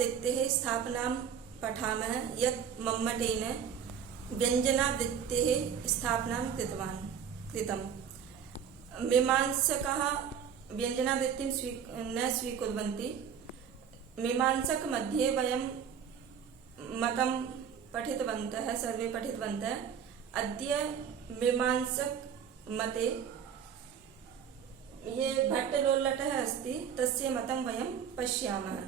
व्यञ्जनावृत्तेः स्थापनां पठामः यत् मम्मटेन व्यञ्जनावृत्तेः स्थापनां कृतं। मीमांसकाः व्यञ्जनावृत्तिं न स्वीकुर्वन्ति। मीमांसकमध्ये वयं मतं पठितवन्तः, सर्वे पठितवन्तः। अद्य मीमांसकमते ये भट्टलोल्लटः अस्ति तस्य मतं वयं पश्यामः।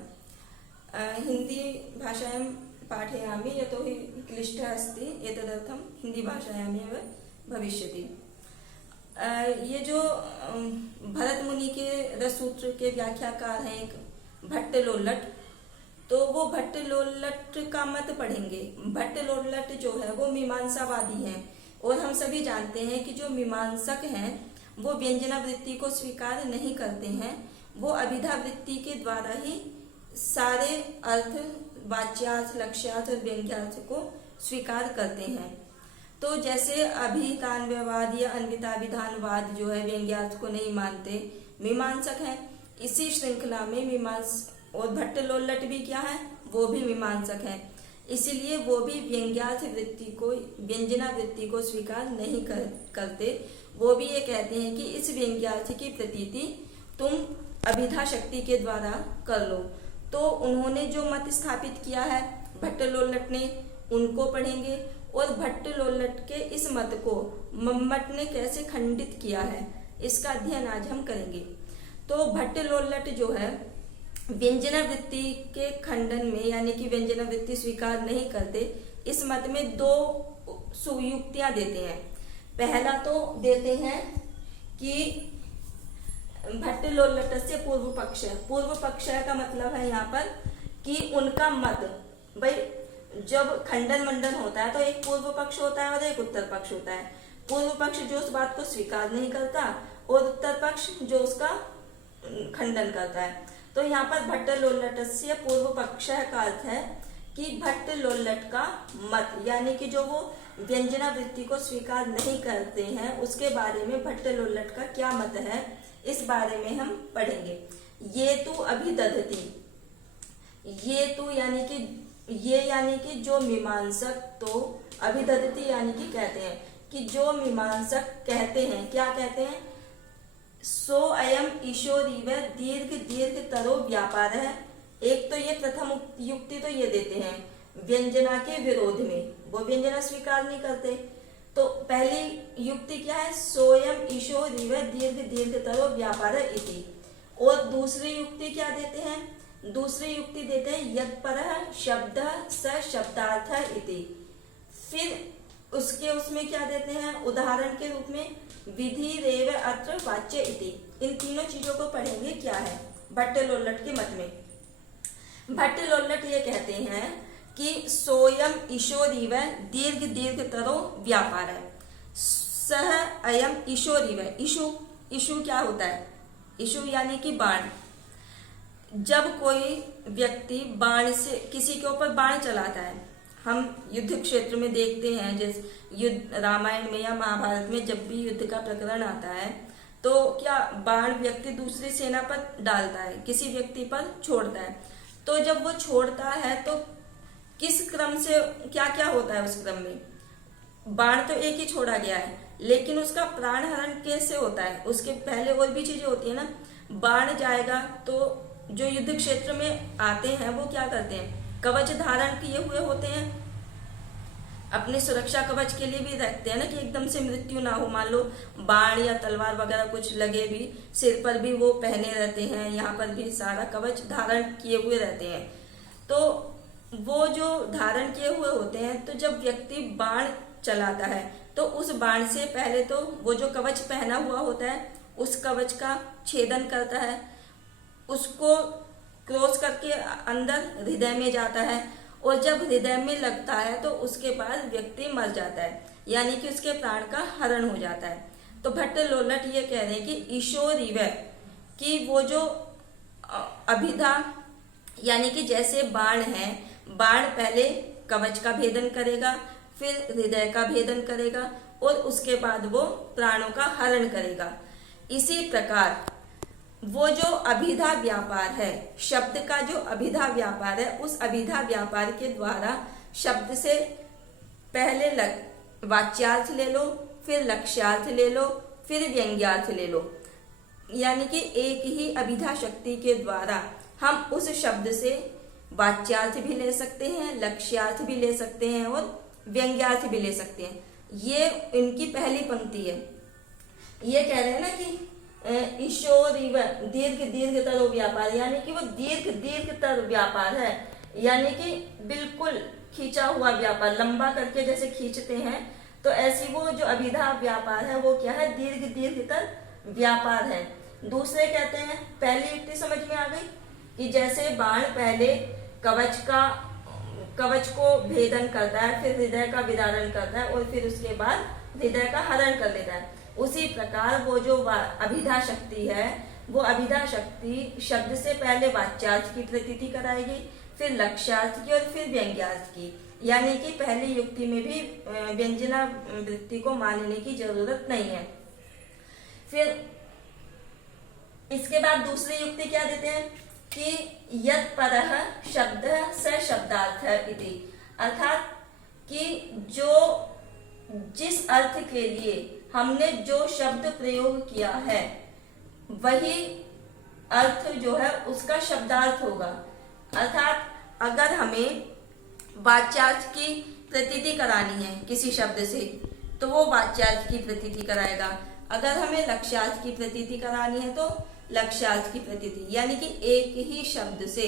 हिंदी भाषायां पाठयामि यतोहि क्लिष्टः अस्ति, एतदर्थं हिंदी भाषायामेव भविष्यति। ये जो भरत मुनि के रससूत्र के व्याख्याकार हैं एक भट्टलोल्लट, तो वो भट्टलोल्लट का मत पढ़ेंगे। भट्टलोल्लट जो है वो मीमांसावादी हैं और हम सभी जानते हैं कि जो मीमांसक हैं वो व्यंजनावृत्ति को स्वीकार नहीं करते हैं। वो अभिधा वृत्ति के द्वारा ही सारे अर्थ, वाच्यार्थ, लक्ष्यार्थ और व्यंग्यार्थ को स्वीकार करते हैं। तो जैसे अभिधान्वयवाद या अन्विताभिधानवाद जो है व्यंग्यार्थ को नहीं मानते, मीमांसक हैं। इसी श्रृंखला में और भट्टलोल्लट भी क्या है, वो भी मीमांसक हैं। इसीलिए वो भी व्यंग्यार्थ वृत्ति को, व्यंजना वृत्ति को स्वीकार नहीं करते। वो भी ये कहते हैं कि इस व्यंग्यार्थ की प्रतीति तुम अभिधा शक्ति के द्वारा कर लो। तो उन्होंने जो मत स्थापित किया है भट्टलोल्लट ने, उनको पढ़ेंगे। और भट्टलोल्लट के इस मत को मम्मट ने कैसे खंडित किया है, इसका अध्ययन आज हम करेंगे। तो भट्टलोल्लट जो है व्यंजना वृत्ति के खंडन में, यानी कि व्यंजना वृत्ति स्वीकार नहीं करते, इस मत में दो सुयुक्तियां देते हैं। पहला तो देते हैं कि भट्टलोल्लटस्य पूर्व पक्ष। पूर्व पक्ष का मतलब है यहाँ पर कि उनका मत, भाई जब खंडन मंडन होता है तो एक पूर्व पक्ष होता है और एक उत्तर पक्ष होता है। पूर्व पक्ष जो उस बात को स्वीकार नहीं करता और उत्तर पक्ष जो उसका खंडन करता है। तो यहाँ पर भट्टलोल्लटस्य पूर्व पक्ष का अर्थ है कि भट्टलोल्लट का मत, यानी कि जो वो व्यंजना वृत्ति को स्वीकार नहीं करते हैं, उसके बारे में भट्टलोल्लट का क्या मत है, इस बारे में हम पढ़ेंगे। ये तो अभिदधति, ये तो यानी कि जो मीमांसक, तो अभिदधति यानी कि कहते हैं कि जो मीमांसक कहते हैं, क्या कहते हैं, सो अयम ईशोरीव दीर्घ तरो व्यापार है। एक तो ये प्रथम युक्ति तो ये देते हैं व्यंजना के विरोध में, वो व्यंजना स्वीकार नहीं करते। तो पहली युक्ति क्या है, सोयम ईशोरीव दीर्घ तरो व्यापार इति। और दूसरी युक्ति क्या देते हैं, दूसरी युक्ति देते हैं यत्परः शब्दः स शब्दार्थः इति। फिर उसमें क्या देते हैं, उदाहरण के रूप में विधि रेव अत्र वाच्य इति। इन तीनों चीजों को पढ़ेंगे क्या है भट्टलोल्लट के मत में। भट्टलोल्लट ये कहते हैं कि सोयम ईशोरीव दीर्घ तरो व्यापार है। सह अयम ईशोरीव, ईशु क्या होता है, ईशु यानी कि बाण। जब कोई व्यक्ति बाण से किसी के ऊपर बाण चलाता है, हम युद्ध क्षेत्र में देखते हैं, जैसे युद्ध रामायण में या महाभारत में जब भी युद्ध का प्रकरण आता है तो क्या बाण व्यक्ति दूसरी सेना पर डालता है, किसी व्यक्ति पर छोड़ता है। तो जब वो छोड़ता है तो किस क्रम से क्या क्या होता है, उस क्रम में बाण तो एक ही छोड़ा गया है, लेकिन उसका प्राण हरण कैसे होता है, उसके पहले और भी चीजें होती है ना। बाण जाएगा तो जो युद्ध क्षेत्र में आते हैं वो क्या करते हैं, कवच धारण किए हुए होते हैं, अपने सुरक्षा कवच के लिए भी रखते हैं ना, कि एकदम से मृत्यु ना हो। मान लो बाण या तलवार वगैरह कुछ लगे भी, सिर पर भी वो पहने रहते हैं, यहाँ पर भी सारा कवच धारण किए हुए रहते हैं। तो वो जो धारण किए हुए होते हैं, तो जब व्यक्ति बाण चलाता है तो उस बाण से पहले तो वो जो कवच पहना हुआ होता है उस कवच का छेदन करता है, उसको क्रॉस करके अंदर हृदय में जाता है, और जब हृदय में लगता है तो उसके बाद व्यक्ति मर जाता है, यानी कि उसके प्राण का हरण हो जाता है। तो भट्टलोल्लट ये कह रहे हैं कि ईशोरीव, कि वो जो अभिधा, यानी कि जैसे बाण है, बाण पहले कवच का भेदन करेगा, फिर हृदय का भेदन करेगा और उसके बाद वो प्राणों का हरण करेगा। इसी प्रकार वो जो अभिधा व्यापार है, शब्द का जो अभिधा व्यापार है, उस अभिधा व्यापार के द्वारा शब्द से पहले वाच्यार्थ ले लो, फिर लक्ष्यार्थ ले लो, फिर व्यंग्यार्थ ले लो। यानी कि एक ही अभिधा शक्ति के द्वारा हम उस शब्द से वाच्यार्थ भी ले सकते हैं, लक्ष्यार्थ भी ले सकते हैं और व्यंग्यार्थ भी ले सकते हैं। ये इनकी पहली पंक्ति है। ये कह रहे हैं ना कि ईशोर दीर्घ दीर्घतर व्यापार, यानी कि वो दीर्घतर व्यापार है, यानी कि बिल्कुल खींचा हुआ व्यापार, लंबा करके जैसे खींचते हैं, तो ऐसी वो जो अभिधा व्यापार है वो क्या है, दीर्घतर व्यापार है। दूसरे कहते हैं, पहली युक्ति समझ में आ गई कि जैसे बाण पहले कवच को भेदन करता है, फिर हृदय का विदारण करता है और फिर उसके बाद हृदय का हरण कर लेता है, उसी प्रकार वो जो अभिधा शक्ति है, वो अभिधा शक्ति शब्द से पहले वाच्यार्थ की प्रतीति कराएगी, फिर लक्ष्यार्थ की और फिर व्यंग्यार्थ की। यानी कि पहली युक्ति में भी व्यंजना वृत्ति को मानने की जरूरत नहीं है। फिर इसके बाद दूसरी युक्ति क्या देते हैं कि यत् परः शब्दः स शब्दार्थः इति, अर्थात कि जो जिस अर्थ के लिए हमने जो शब्द प्रयोग किया है वही अर्थ जो है उसका शब्दार्थ होगा। अर्थात अगर हमें वाच्यार्थ की प्रतीति करानी है किसी शब्द से तो वो वाच्यार्थ की प्रतीति कराएगा, अगर हमें लक्ष्यार्थ की प्रतीति करानी है तो लक्ष्यार्थ की प्रतीति। यानी कि एक ही शब्द से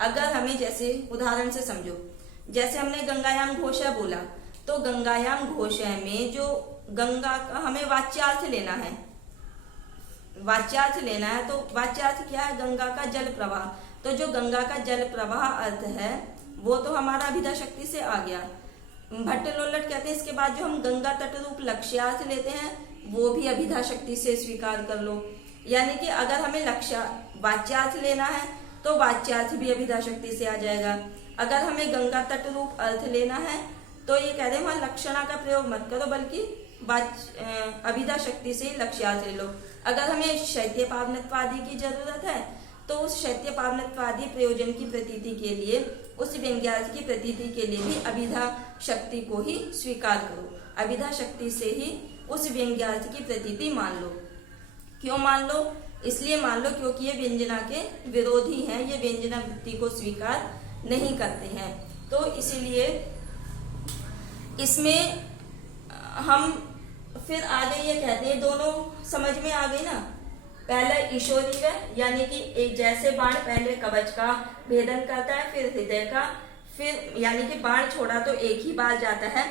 अगर हमें, जैसे उदाहरण से समझो, जैसे हमने गंगायाम घोषः बोला, तो गंगायाम घोषः में जो गंगा का हमें वाच्यार्थ लेना है, वाच्यार्थ लेना है, तो वाच्यार्थ क्या है, गंगा का जल प्रवाह। तो जो गंगा का जल प्रवाह अर्थ है वो तो हमारा अभिधा शक्ति से आ गया। भट्टलोल्लट कहते हैं इसके बाद जो हम गंगा तट रूप लक्ष्यार्थ लेते हैं वो भी अभिधा शक्ति से स्वीकार कर लो। यानी कि अगर हमें वाच्यार्थ लेना है तो वाच्यार्थ भी अभिधा शक्ति से आ जाएगा। अगर हमें गंगा तट रूप अर्थ लेना है तो ये कह रहे हैं वहां लक्षणा का प्रयोग मत करो, बल्कि अभिधा शक्ति से ही लक्ष्यार्थ ले लो। अगर हमें शैत्य पावनत्वादि की जरूरत है तो उस शैत्य पावनत्वादि प्रयोजन की प्रतीति के लिए, उस व्यंग्यार्थ की प्रतीति के लिए भी अभिधा शक्ति को ही स्वीकार करो। अभिधा शक्ति से ही उस व्यंग्यार्थ की प्रतीति मान लो। क्यों मान लो? इसलिए मान लो क्योंकि ये व्यंजना के विरोधी हैं, ये व्यंजना वृत्ति को स्वीकार नहीं करते हैं। तो इसीलिए इसमें हम फिर आगे ये कहते हैं, दोनों समझ में आ गई ना। पहला ईशोरी है, यानी कि एक जैसे बाण पहले कवच का भेदन करता है, फिर हृदय का, फिर यानी कि बाण छोड़ा तो एक ही बार जाता है,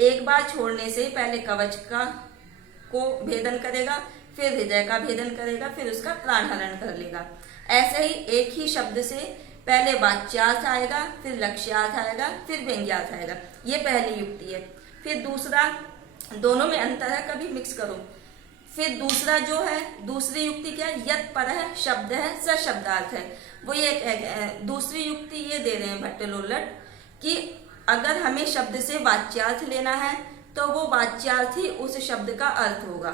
एक बार छोड़ने से ही पहले कवच का को भेदन करेगा, फिर हृदय का भेदन करेगा, फिर उसका प्राण हरण कर लेगा। ऐसे ही एक ही शब्द से पहले वाच्यार्थ आएगा, फिर लक्ष्यार्थ आएगा, फिर व्यंग्यार्थ आएगा। ये पहली युक्ति है। फिर दूसरा, दोनों में अंतर है, कभी मिक्स करो। फिर दूसरा जो है, दूसरी युक्ति क्या है, यत् परः शब्दः स शब्दार्थ है। वो ये दूसरी युक्ति ये दे रहे हैं भट्टलोल्लट कि अगर हमें शब्द से वाच्यार्थ लेना है तो वो वाच्यार्थ ही उस शब्द का अर्थ होगा।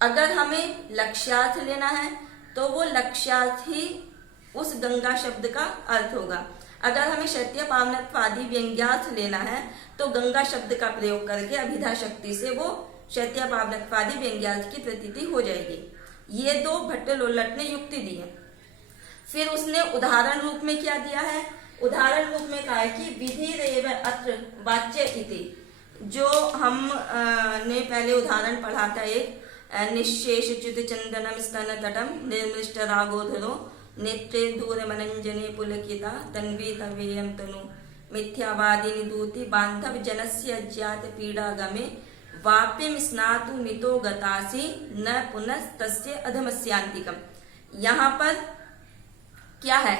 अगर हमें लक्ष्यार्थ लेना है तो वो लक्ष्यार्थ ही उस गंगा शब्द का अर्थ होगा। अगर हमें शैत्य पावनत्वादि व्यंग्यार्थ लेना है तो गंगा शब्द का प्रयोग करके अभिधा शक्ति से वो शैत्य पावनत्वादि व्यंग्यार्थ की प्रतीति हो जाएगी। ये दो भट्टलोल्लट ने युक्ति दी है। फिर उसने उदाहरण रूप में क्या दिया है, उदाहरण रूप में कहा है कि विधिरेव अत्र वाच्य इति। जो हम ने पहले उदाहरण पढ़ा था, एक निश्शेष च्युत चंदनम स्तन तटम निर्मृष्ट रागोधरो नेत्रे दूर मनंजने पुलकिता तन्वी तवेयम तनु मिथ्यावादिनी दूति बांधव जनस्य अज्ञात पीड़ा गमे वाप्यम स्नातु मितो गतासी न पुनः तस्य अधमस्यांतिकम। यहाँ पर क्या है,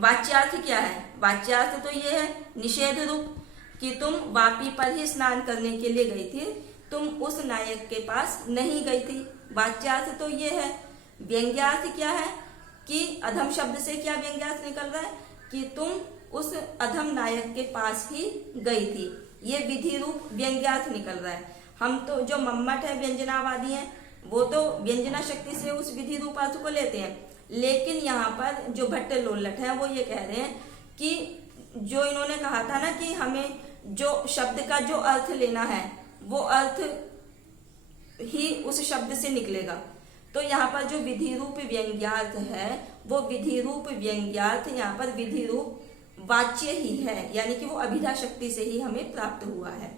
वाच्यार्थ क्या है? वाच्यार्थ तो ये है निषेध रूप कि तुम वापी पर ही स्नान करने के लिए गई थी, तुम उस नायक के पास नहीं गई थी। वाच्यार्थ तो ये है। व्यंग्यार्थ क्या है कि अधम शब्द से क्या व्यंग्यार्थ निकल रहा है कि तुम उस अधम नायक के पास ही गई थी। ये विधि रूप व्यंग्यार्थ निकल रहा है। हम तो जो मम्मट है व्यंजनावादी हैं वो तो व्यंजना शक्ति से उस विधि रूप अर्थ को लेते हैं, लेकिन यहाँ पर जो भट्ट लोल्लट है वो ये कह रहे हैं कि जो इन्होंने कहा था ना कि हमें जो शब्द का जो अर्थ लेना है वो अर्थ ही उस शब्द से निकलेगा। तो यहाँ पर जो विधि रूप व्यंग्यार्थ है वो विधि रूप व्यंग्यार्थ यहाँ पर विधि रूप वाच्य ही है, यानी कि वो अभिधा शक्ति से ही हमें प्राप्त हुआ है।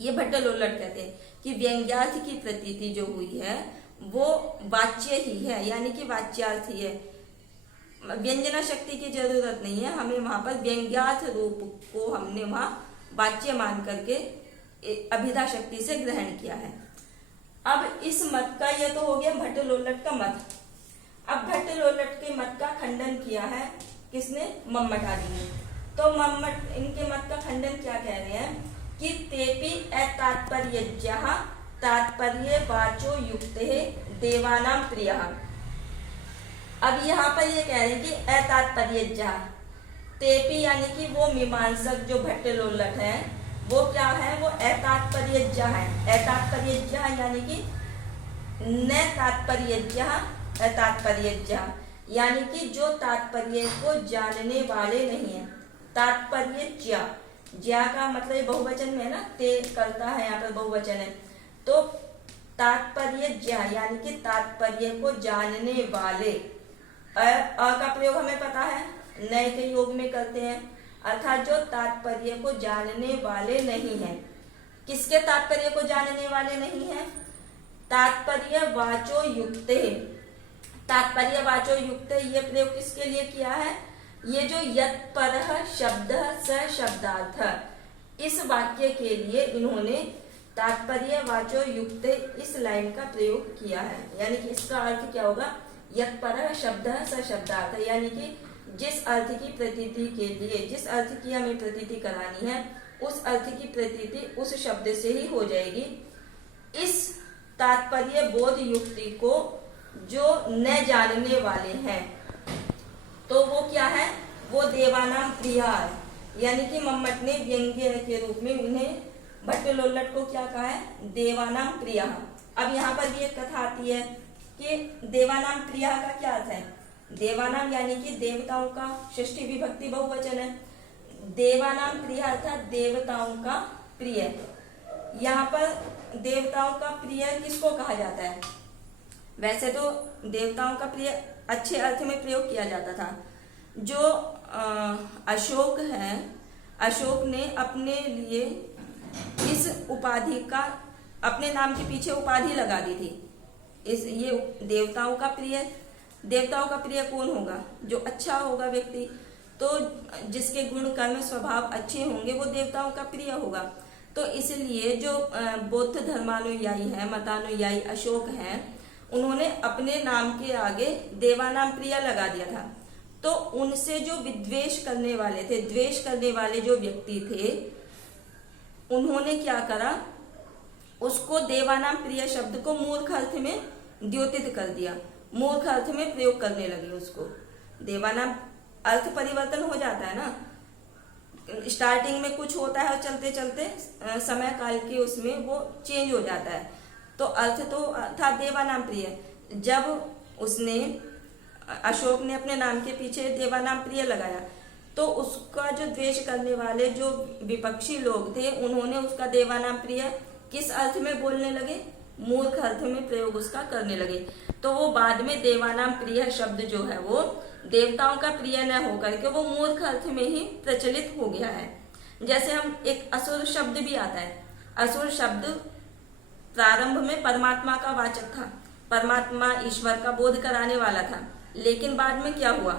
ये भट्ट लोल्लट कहते हैं कि व्यंग्यार्थ की प्रतीति जो हुई है वो वाच्य ही है, यानी कि वाच्यार्थ ही है। व्यंजना शक्ति की जरूरत नहीं है, हमें वहां पर व्यंग्यार्थ रूप को हमने वहां वाच्य मान करके अभिधा शक्ति से ग्रहण किया है। अब इस मत का ये तो हो गया भट्ट लोल्लट का मत। अब भट्ट लोल्लट के मत का खंडन किया है किसने? मम्मट आदि ने। तो मम्मट इनके मत का खंडन क्या कह रहे हैं कि तेपि अतात्पर्यज्ञः तात्पर्य वाचो युक्ते देवानां प्रियः। अब यहाँ पर ये कह रहे हैं कि अतात्पर्यज्ञः तेपि यानी कि वो मीमांसक जो भट्ट लोल्लट है वो क्या है? वो अतात्पर्यज्ञ है। अतात्पर्यज्ञ यानी कि न तात्पर्यज्ञ अतात्पर्यज्ञ, यानी कि जो तात्पर्य को जानने वाले नहीं है। तात्पर्य ज्या का मतलब बहुवचन में है ना, ते करता है यहाँ पर बहुवचन है। तो तात्पर्य ज्या यानी कि तात्पर्य को जानने वाले। अ का प्रयोग हमें पता है नए के योग में करते हैं, अर्थात जो तात्पर्य को जानने वाले नहीं है। किसके तात्पर्य को जानने वाले नहीं है? तात्पर्य वाचो युक्ते। तात्पर्य वाचो युक्त ये प्रयोग किसके लिए किया है? ये जो यत् परः शब्दः स शब्दार्थ, इस वाक्य के लिए इन्होंने तात्पर्य वाचो युक्त इस लाइन का प्रयोग किया है। यानी कि इसका अर्थ क्या होगा? यत् परः शब्दः स शब्दार्थ, यानी कि जिस अर्थ की प्रतीति के लिए, जिस अर्थ की हमें प्रतीति करानी है उस अर्थ की प्रतीति उस शब्द से ही हो जाएगी। इस तात्पर्य बोध युक्ति को जो न जानने वाले हैं तो वो क्या है? वो देवानां प्रिया है। यानी कि मम्मट ने व्यंग्य के रूप में उन्हें भट्ट लोल्लट को क्या कहा है? देवानां प्रिया। अब यहाँ पर भी एक कथा आती है कि देवानां प्रिया का क्या अर्थ है? देवानाम यानी कि देवताओं का षष्ठी विभक्ति बहुवचन है। देवानां प्रिय अर्थात देवताओं का प्रिय। यहाँ पर देवताओं का प्रिय किसको कहा जाता है? वैसे तो देवताओं का प्रिय अच्छे अर्थ में प्रयोग किया जाता था। जो अशोक है, अशोक ने अपने लिए इस उपाधि का, अपने नाम के पीछे उपाधि लगा दी थी। इस ये देवताओं का प्रिय। देवताओं का प्रिय कौन होगा? जो अच्छा होगा व्यक्ति, तो जिसके गुण कर्म स्वभाव अच्छे होंगे वो देवताओं का प्रिय होगा। तो इसलिए जो बौद्ध धर्मानुयायी है, मतानुयायी अशोक हैं, उन्होंने अपने नाम के आगे देवानां प्रिय लगा दिया था। तो उनसे जो विद्वेष करने वाले थे, द्वेष करने वाले जो व्यक्ति थे, उन्होंने क्या करा? उसको देवानां प्रिय शब्द को मूर्ख अर्थ में द्योतित कर दिया, मूर्ख अर्थ में प्रयोग करने लगे उसको। देवानाम अर्थ परिवर्तन हो जाता है ना, स्टार्टिंग में कुछ होता है और चलते चलते समय काल के उसमें वो चेंज हो जाता है। तो अर्थ तो था देवानाम प्रिय। जब उसने अशोक ने अपने नाम के पीछे देवानाम प्रिय लगाया तो उसका जो द्वेष करने वाले जो विपक्षी लोग थे उन्होंने उसका देवानाम प्रिय किस अर्थ में बोलने लगे? मूर्ख अर्थ में प्रयोग उसका करने लगे। तो वो बाद में देवानां प्रिय शब्द जो है वो देवताओं का प्रिय न होकर के वो मूर्ख अर्थ में ही प्रचलित हो गया है। जैसे हम एक असुर शब्द भी आता है। असुर शब्द प्रारंभ में परमात्मा का वाचक था, परमात्मा ईश्वर का बोध कराने वाला था, लेकिन बाद में क्या हुआ?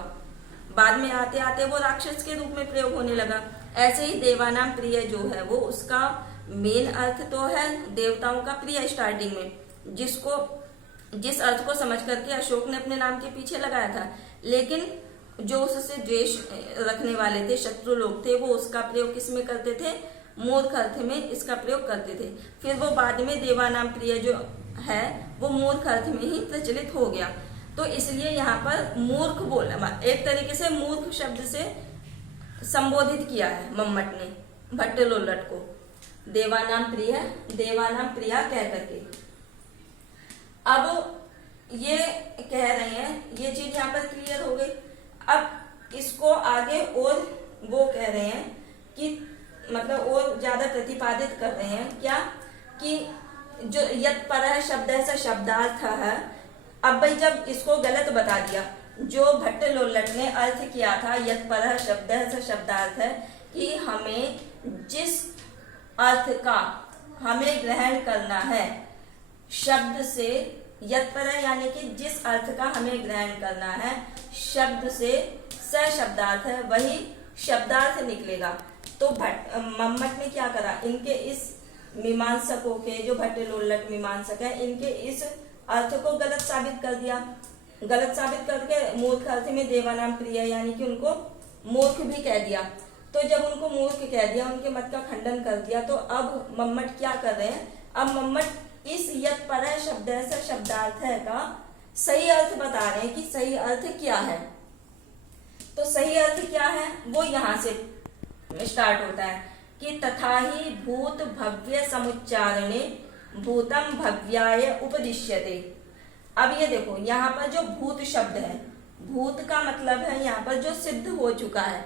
बाद में आते आते वो राक्षस के रूप में प्रयोग होने लगा। ऐसे ही देवानां प्रिय जो है वो उसका मेन अर्थ तो है देवताओं का प्रिय स्टार्टिंग में, जिस अर्थ को समझ करके अशोक ने अपने नाम के पीछे लगाया था। लेकिन जो उससे द्वेष रखने वाले थे, शत्रु लोग थे, वो उसका प्रयोग किस में करते थे? मूर्ख अर्थ में इसका प्रयोग करते थे। फिर वो बाद में देवानां प्रिय जो है वो मूर्ख अर्थ में ही प्रचलित हो गया। तो इसलिए यहाँ पर मूर्ख बोला, एक तरीके से मूर्ख शब्द से संबोधित किया है मम्मट ने भट्ट लोल्लट को, देवानां प्रिय कह करके। अब ये कह रहे हैं, ये चीज यहाँ पर क्लियर हो गई। अब इसको आगे और वो कह रहे हैं कि मतलब और ज्यादा प्रतिपादित कर रहे हैं क्या, कि जो यत् परः शब्दः स शब्दार्थ है। अब भाई जब इसको गलत बता दिया, जो भट्ट लोल्लट ने अर्थ किया था यत् परः शब्दः स शब्दार्थ है, कि हमें जिस अर्थ का हमें ग्रहण करना है शब्द से, यत्परः यानी कि जिस अर्थ का हमें ग्रहण करना है शब्द से, स शब्दार्थ है, वही शब्दार्थ निकलेगा। तो मम्मट ने क्या करा, इनके इस मीमांसकों के, जो भट्ट लोल्लट मीमांसक है, इनके इस अर्थ को गलत साबित कर दिया। गलत साबित करके मूर्ख अर्थ में देवानाम प्रिय यानी कि उनको मूर्ख भी कह दिया। तो जब उनको मूर्ख कह दिया, उनके मत का खंडन कर दिया, तो अब मम्मट क्या कर रहे हैं, अब मम्मट इस यत् परः शब्दः स शब्दार्थ है का सही अर्थ बता रहे हैं कि सही अर्थ क्या है। तो सही अर्थ क्या है वो यहां से स्टार्ट होता है कि तथा ही भूत भव्य समुच्चारणे भूतम भव्याय उपदिश्यते। अब ये देखो, यहाँ पर जो भूत शब्द है, भूत का मतलब है यहाँ पर जो सिद्ध हो चुका है।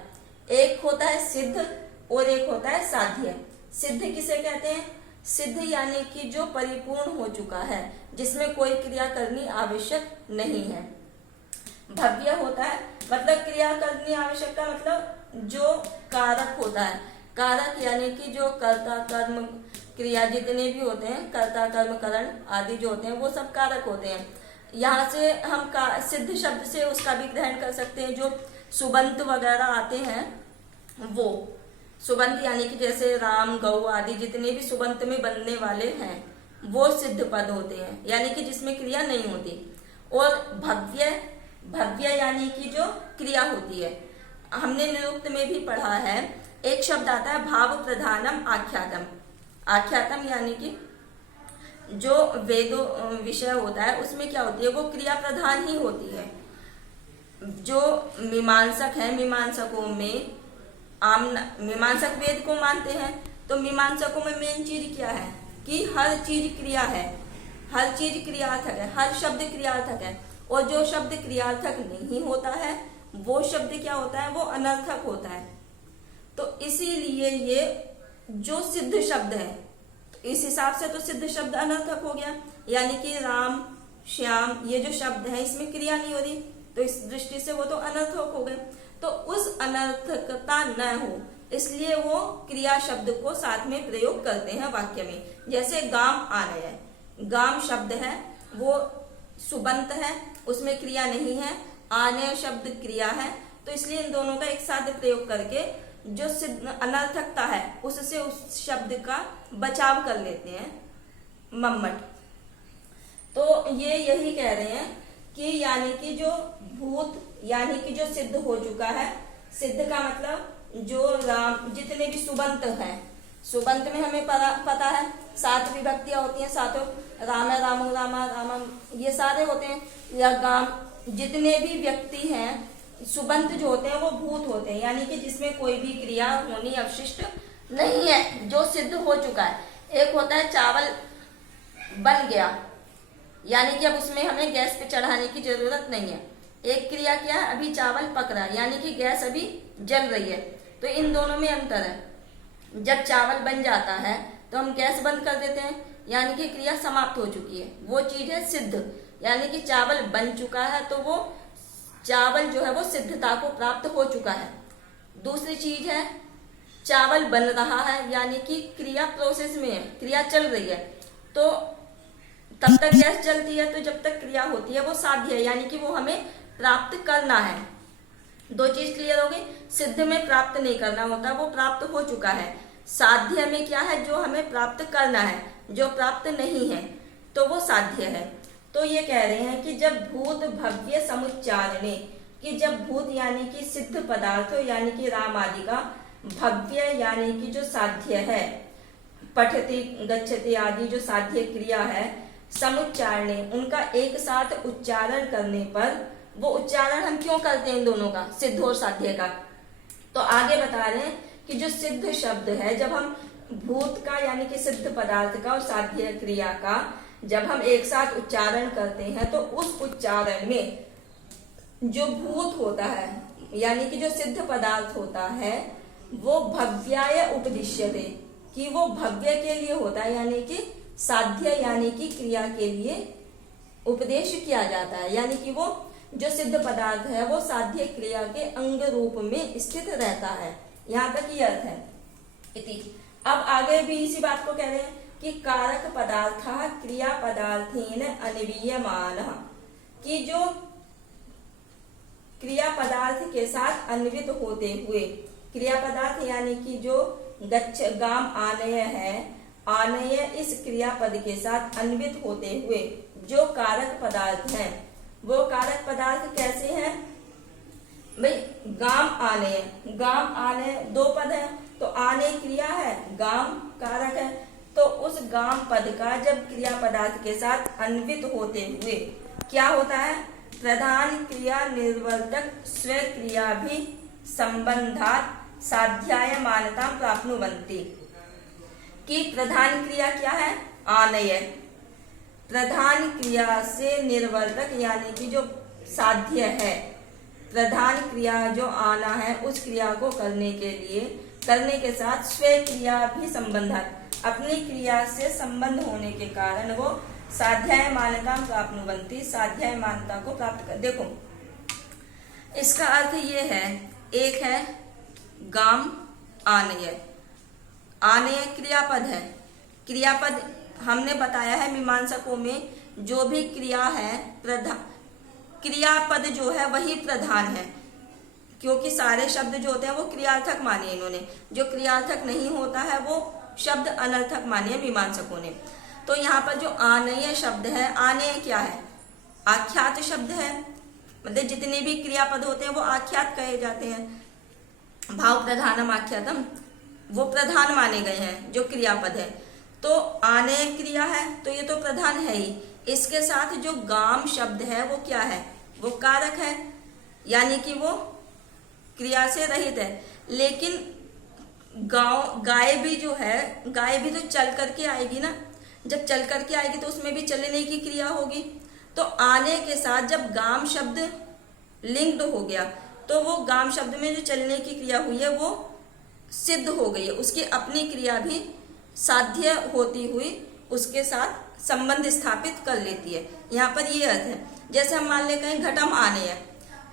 एक होता है सिद्ध और एक होता है साध्य। सिद्ध किसे कहते हैं, सिद्ध यानी कि जो परिपूर्ण हो चुका है, जिसमें कोई क्रिया करनी आवश्यक नहीं है। भव्य होता है मतलब क्रिया करनी आवश्यक का मतलब जो कारक होता है। कारक यानी कि जो कर्ता कर्म क्रिया जितने भी होते हैं, कर्ता कर्म करण आदि जो होते हैं, वो सब कारक होते हैं। यहाँ से हम सिद्ध शब्द से उसका भी ग्रहण कर सकते हैं, जो सुबंत वगैरह आते हैं, वो सुबंत यानी कि जैसे राम गौ आदि जितने भी सुबंत में बनने वाले हैं वो सिद्ध पद होते हैं, यानी कि जिसमें क्रिया नहीं होती। और भव्य, भव्य यानी कि जो क्रिया होती है। हमने निरुक्त में भी पढ़ा है, एक शब्द आता है भाव प्रधानम आख्यातम। आख्यातम यानी कि जो वेदो विषय होता है उसमें क्या होती है, वो क्रिया प्रधान ही होती है। जो मीमांसक है, मीमांसकों में मीमांसक वेद को मानते हैं, तो मीमांसकों में मेन चीज क्या है कि हर चीज क्रिया है, हर चीज क्रियार्थक है, हर शब्द क्रियार्थक है। और जो शब्द क्रियार्थक नहीं होता है वो शब्द क्या होता है, वो अनर्थक होता है। तो इसीलिए ये जो सिद्ध शब्द है, तो इस हिसाब से तो सिद्ध शब्द अनर्थक हो गया, यानी कि राम श्याम ये जो शब्द है इसमें क्रिया नहीं हो रही, तो इस दृष्टि से वो तो अनर्थक हो गए। तो उस अनर्थकता न हो इसलिए वो क्रिया शब्द को साथ में प्रयोग करते हैं वाक्य में। जैसे गाम आनय है, गाम शब्द है वो सुबंत है, उसमें क्रिया नहीं है, आनय शब्द क्रिया है, तो इसलिए इन दोनों का एक साथ प्रयोग करके जो अनर्थकता है उससे उस शब्द का बचाव कर लेते हैं मम्मट। तो ये यही कह रहे हैं कि यानी कि जो भूत यानी कि जो सिद्ध हो चुका है, सिद्ध का मतलब जो राम जितने भी सुबंत हैं, सुबंत में हमें पता है 7 विभक्तियां होती हैं, सातों राम है, रामो रामा रामम ये सारे होते हैं, या गाम जितने भी व्यक्ति हैं सुबंत जो होते हैं वो भूत होते हैं, यानी कि जिसमें कोई भी क्रिया होनी अवशिष्ट नहीं है, जो सिद्ध हो चुका है। एक होता है चावल बन गया, यानी कि अब उसमें हमें गैस पे चढ़ाने की जरूरत नहीं है। एक क्रिया क्या है, अभी चावल पक रहा है, यानी कि गैस अभी जल रही है। तो इन दोनों में अंतर है। जब चावल बन जाता है तो हम गैस बंद कर देते हैं, यानी कि क्रिया समाप्त हो चुकी है, वो चीज है सिद्ध। यानी कि चावल बन चुका है तो वो चावल जो है वो सिद्धता को प्राप्त हो चुका है। दूसरी चीज है चावल बन रहा है, यानी कि क्रिया प्रोसेस में है, क्रिया चल रही है, तो तब तक गैस चलती है, तो जब तक क्रिया होती है वो साध्य है, यानी कि वो हमें प्राप्त करना है। 2 चीज क्लियर हो गई। सिद्ध में प्राप्त नहीं करना होता, वो प्राप्त हो चुका है। साध्य में क्या है, जो हमें प्राप्त करना है, जो प्राप्त नहीं है तो वो साध्य है। तो ये कह रहे हैं कि जब भूत भव्य समुच्चारणे, कि जब भूत यानी कि सिद्ध पदार्थ यानी कि राम आदि का, भव्य यानी कि जो साध्य है, पठति गच्छति आदि जो साध्य क्रिया है, समुच्चारणे उनका एक साथ उच्चारण करने पर, वो उच्चारण हम क्यों करते हैं इन दोनों का, सिद्ध और साध्य का, तो आगे बता रहे हैं कि जो सिद्ध शब्द है, जब हम भूत का यानी कि सिद्ध पदार्थ का और साध्य क्रिया का जब हम एक साथ उच्चारण करते हैं तो उस उच्चारण में जो भूत होता है यानी कि जो सिद्ध पदार्थ होता है वो भव्याय उपदिश्यते, कि वो भव्य के लिए होता है, यानी कि साध्य यानी कि क्रिया के लिए उपदेश किया जाता है, यानी कि वो जो सिद्ध पदार्थ है वो साध्य क्रिया के अंग रूप में स्थित रहता है। यहाँ तक ये अर्थ है इति। अब आगे भी इसी बात को कह रहे हैं कि कारक पदार्थ क्रिया पदार्थेन अन्वीयमान, कि जो क्रिया पदार्थ के साथ अन्वित होते हुए, क्रिया पदार्थ यानी कि जो गच्छ गाम आनय है, आनय इस क्रियापद के साथ अन्वित होते हुए जो कारक पदार्थ हैं, वो कारक पदार्थ कैसे हैं भाई? गाम आनय, गाम आनय दो पद है, तो आने क्रिया है, गाम कारक है, तो उस गाम पद का जब क्रिया पदार्थ के साथ अन्वित होते हुए क्या होता है? प्रधान क्रिया निर्वर्तक स्व क्रिया भी संबंधात साध्याय मानता प्राप्नुवन्ति, कि प्रधान क्रिया क्या है? आनय। प्रधान क्रिया से निर्वर्तक यानी कि जो साध्य है, प्रधान क्रिया जो आना है उस क्रिया को करने के लिए, करने के साथ स्व क्रिया भी संबंधात, अपनी क्रिया से संबंध होने के कारण वो साध्याय मान्यता प्राप्नुवन्ति, साध्याय मान्यता को प्राप्त कर। देखो इसका अर्थ ये है, एक है गाम आनय, आनय क्रियापद है, क्रियापद हमने बताया है मीमांसकों में जो भी क्रिया है प्रधान, क्रियापद जो है वही प्रधान है, क्योंकि सारे शब्द जो होते हैं वो क्रियार्थक माने इन्होंने, जो क्रियार्थक नहीं होता है वो शब्द अनर्थक माने मीमांसकों ने। तो यहाँ पर जो आनय शब्द है, आनय क्या है? आख्यात शब्द है, मतलब जितने भी क्रियापद होते हैं वो आख्यात कहे जाते हैं, भाव प्रधानम आख्यातम, वो प्रधान माने गए हैं जो क्रियापद है। तो आनय क्रिया है तो ये तो प्रधान है ही, इसके साथ जो गाम शब्द है वो क्या है? वो कारक है, यानी कि वो क्रिया से रहित है। लेकिन गाय भी जो है, गाय भी तो चल करके आएगी ना, जब चल करके आएगी तो उसमें भी चलने की क्रिया होगी। तो आने के साथ जब गाम शब्द लिंक्ड हो गया तो वो गाम शब्द में जो चलने की क्रिया हुई है वो सिद्ध हो गई है, उसकी अपनी क्रिया भी साध्य होती हुई उसके साथ संबंध स्थापित कर लेती है। यहाँ पर ये अर्थ है, जैसे हम मान ले कहें घटम आने है,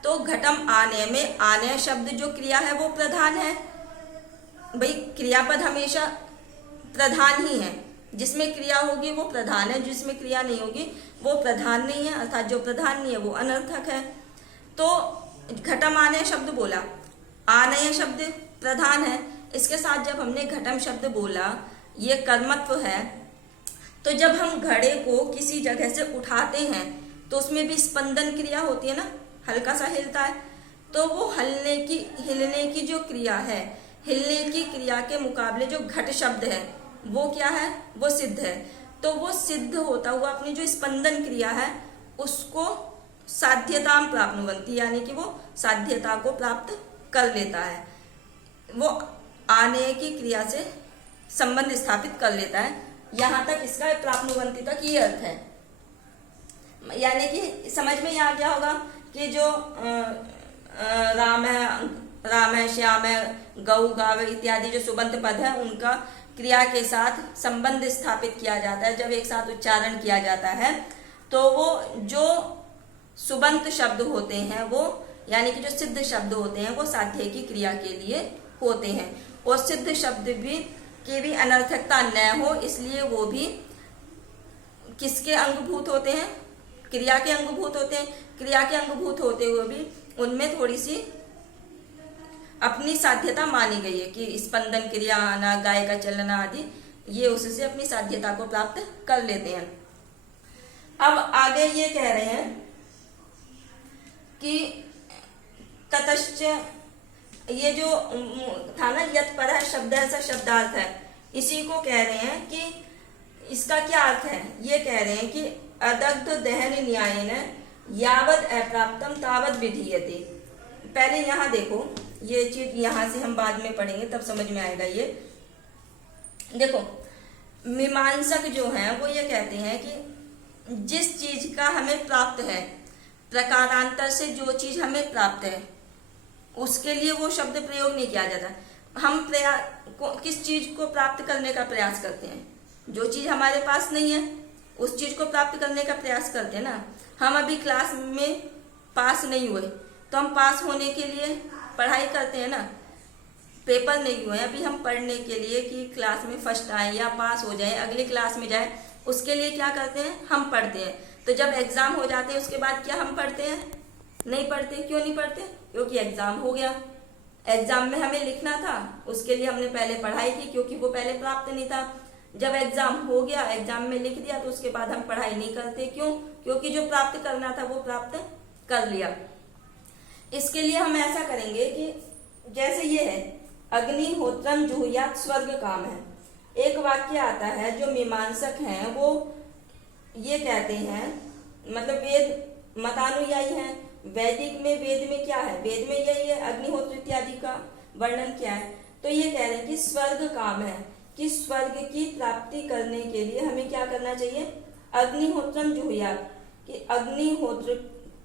तो घटम आने में आने शब्द जो क्रिया है वो प्रधान है। भाई क्रियापद हमेशा प्रधान ही है, जिसमें क्रिया होगी वो प्रधान है, जिसमें क्रिया नहीं होगी वो प्रधान नहीं है, अर्थात जो प्रधान नहीं है वो अनर्थक है। तो घटम आने शब्द बोला, आनय शब्द प्रधान है, इसके साथ जब हमने घटम शब्द बोला, ये कर्मत्व है, तो जब हम घड़े को किसी जगह से उठाते हैं तो उसमें भी स्पंदन क्रिया होती है ना, हल्का सा हिलता है, तो वो हिलने की जो क्रिया है, हिलने की क्रिया के मुकाबले जो घट शब्द है वो क्या है? वो सिद्ध है। तो वो सिद्ध होता हुआ अपनी जो स्पंदन क्रिया है उसको साध्यता प्राप्नुवन्ति, यानी कि वो साध्यता को प्राप्त कर लेता है, वो आने की क्रिया से संबंध स्थापित कर लेता है। यहाँ तक इसका प्राप्नुवन्ति तक ये अर्थ है, यानी कि समझ में यहाँ क्या होगा कि जो राम है, श्याम है, गौ गाव इत्यादि जो सुबंत पद है उनका क्रिया के साथ संबंध स्थापित किया जाता है। जब एक साथ उच्चारण किया जाता है तो वो जो सुबंत शब्द होते हैं वो, यानी कि जो सिद्ध शब्द होते हैं वो साध्य की क्रिया के लिए होते हैं, और सिद्ध शब्द भी की भी अनर्थकता न हो इसलिए वो भी किसके अंगभूत होते हैं? क्रिया के अंगभूत होते हैं। क्रिया के अंगभूत होते हुए भी उनमें थोड़ी सी अपनी साध्यता मानी गई है कि स्पंदन क्रिया आना, गाय का चलना आदि, ये उससे अपनी साध्यता को प्राप्त कर लेते हैं। अब आगे ये कह रहे हैं कि ततश्च, ये जो था ना यत पर है शब्द ऐसा शब्दार्थ है, इसी को कह रहे हैं कि इसका क्या अर्थ है? ये कह रहे हैं कि अदग्ध दहन न्यायेन यावद अप्राप्तम तावद विधीयते। पहले यहाँ देखो, ये चीज यहाँ से हम बाद में पढ़ेंगे तब समझ में आएगा। ये देखो मीमांसक जो हैं वो ये कहते हैं कि जिस चीज का हमें प्राप्त है, प्रकारांतर से जो चीज हमें प्राप्त है, उसके लिए वो शब्द प्रयोग नहीं किया जाता। हम किस चीज को प्राप्त करने का प्रयास करते हैं? जो चीज हमारे पास नहीं है उस चीज को प्राप्त करने का प्रयास करते हैं ना। हम अभी क्लास में पास नहीं हुए तो हम पास होने के लिए पढ़ाई करते हैं ना। पेपर नहीं हुए अभी हम पढ़ने के लिए कि क्लास में फर्स्ट आए या पास हो जाए, अगली क्लास में जाए, उसके लिए क्या करते हैं? हम पढ़ते हैं। तो जब एग्जाम हो जाते हैं उसके बाद क्या हम पढ़ते हैं? नहीं पढ़ते। क्यों नहीं पढ़ते? क्योंकि एग्जाम हो गया, एग्जाम में हमें लिखना था, उसके लिए हमने पहले पढ़ाई की क्योंकि वो पहले प्राप्त नहीं था। जब एग्जाम हो गया, एग्जाम में लिख दिया, तो उसके बाद हम पढ़ाई नहीं करते। क्यों? क्योंकि जो प्राप्त करना था वो प्राप्त कर लिया। इसके लिए हम ऐसा करेंगे कि जैसे ये है, अग्निहोत्रम जुहुयात स्वर्ग काम है। एक वाक्य आता है जो मीमांसक हैं वो ये कहते हैं, मतलब वेद मतानुयायी हैं। वैदिक में वेद में क्या है? वेद में यही है, अग्निहोत्र इत्यादि का वर्णन क्या है? तो ये कह रहे हैं कि स्वर्ग काम है, कि स्वर्ग की प्राप्ति करने के लिए हमें क्या करना चाहिए? अग्निहोत्रम जुहुयात, कि अग्निहोत्र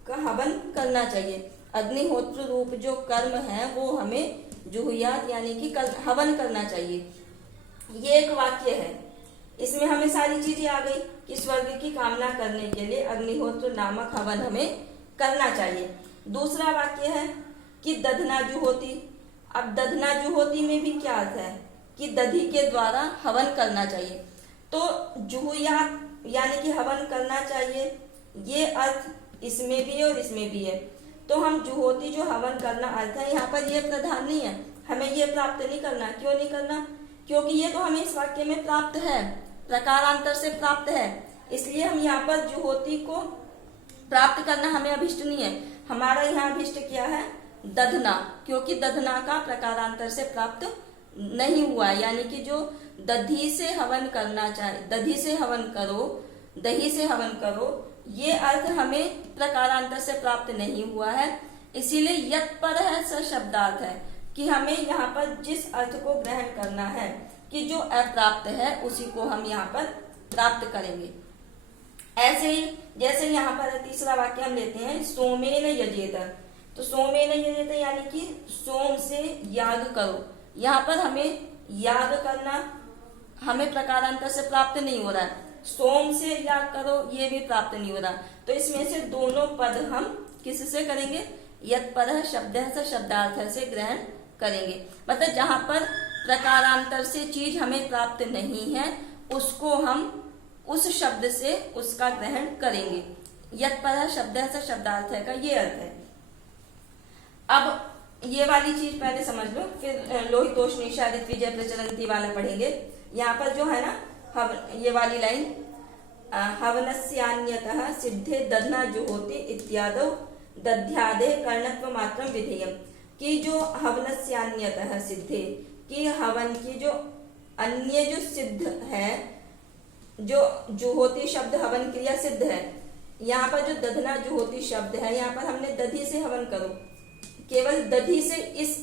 का हवन करना चाहिए। अग्निहोत्र रूप जो कर्म है वो हमें जुहुयात यानी कि हवन करना चाहिए। ये एक वाक्य है, इसमें हमें सारी चीजें आ गई कि स्वर्ग की कामना करने के लिए अग्निहोत्र नामक हवन हमें करना चाहिए। दूसरा वाक्य है कि दधना जुहोती। अब दधना जुहोती में भी क्या अर्थ है? कि दधी के द्वारा हवन करना चाहिए। तो जुहुयात यानी कि हवन करना चाहिए, ये अर्थ इसमें भी है और इसमें भी है। तो हम जुहोती जो हवन करना अर्थ है, यहाँ पर ये प्रधान नहीं है, हमें ये प्राप्त नहीं करना। क्यों नहीं करना? क्योंकि ये तो हमें इस वाक्य में प्राप्त है, प्रकारांतर से प्राप्त है, इसलिए हम यहाँ पर जुहोती को प्राप्त करना हमें अभिष्ट नहीं है। हमारा यहाँ अभिष्ट क्या है? दधना, क्योंकि दधना का प्रकारांतर से प्राप्त नहीं हुआ है, यानी कि जो दधी से हवन करना चाहिए, दधी से हवन करो, दही से हवन करो, ये अर्थ हमें प्रकारांतर से प्राप्त नहीं हुआ है। इसीलिए यत् पर है स शब्दार्थ है, कि हमें यहाँ पर जिस अर्थ को ग्रहण करना है कि जो अप्राप्त है उसी को हम यहाँ पर प्राप्त करेंगे। ऐसे ही जैसे यहाँ पर तीसरा वाक्य हम लेते हैं, सोमेन यजेत। तो सोमेन यजेत यानी कि सोम से याग करो। यहाँ पर हमें याग करना हमें प्रकारांतर से प्राप्त नहीं हो रहा है, सोम से याग करो ये भी प्राप्त नहीं हो रहा। तो इसमें से दोनों पद हम किससे करेंगे? यत् पर शब्द से शब्दार्थ से ग्रहण करेंगे। मतलब जहां पर प्रकारांतर से चीज हमें प्राप्त नहीं है उसको हम उस शब्द से उसका ग्रहण करेंगे। यत् पर शब्द से शब्दार्थ का ये अर्थ है। अब ये वाली चीज पहले समझ लो, फिर लोहितोष्णीषा ऋत्विजय प्रचलंती वाला पढ़ेंगे। यहाँ पर जो है ना ये वाली लाइन, हवनस्यान्यतः सिद्धे दधना जुहोति इत्यादो दध्यादे कर्णत्व मात्रम विधेयम। कि जो हवनस्यान्यतः सिद्धे, कि हवन की जो अन्य जो सिद्ध है, जो जुहोति शब्द हवन क्रिया सिद्ध है, यहाँ पर जो दधना जुहोति शब्द है, यहाँ पर हमने दधी से हवन करो, केवल दधी से इस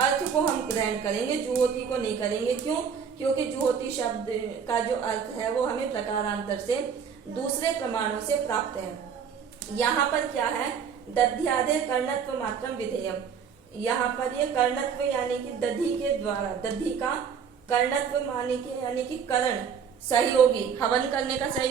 अर्थ को हम ग्रहण करेंगे, जुहोति को नहीं करेंगे। क्यों? क्योंकि जुहोति शब्द का जो अर्थ है वो हमें प्रकारांतर से दूसरे प्रमाणों से प्राप्त है। यहाँ पर क्या है? दध्यादे कर्णत्व मात्रम विधेयम। यहाँ पर ये कर्णत्व यानी कि दधी के द्वारा, दधी का कर्णत्व यानी कि करण, सहयोगी, हवन करने का सहयोगी